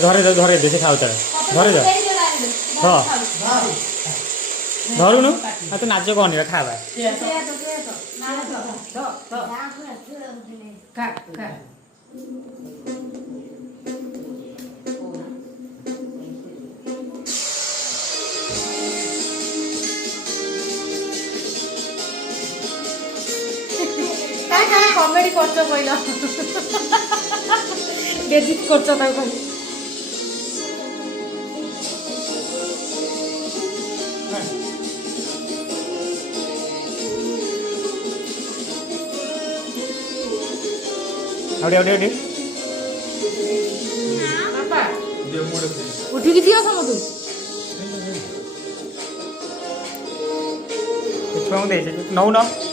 ধরে ধরে দেশে খাও তার ধরে যাও হ্যাঁ ধরুন তো নাচ কন খাবা কমেডি করছো কইল বেজিত করছো তাই কই उठी दियो समझ नौ ना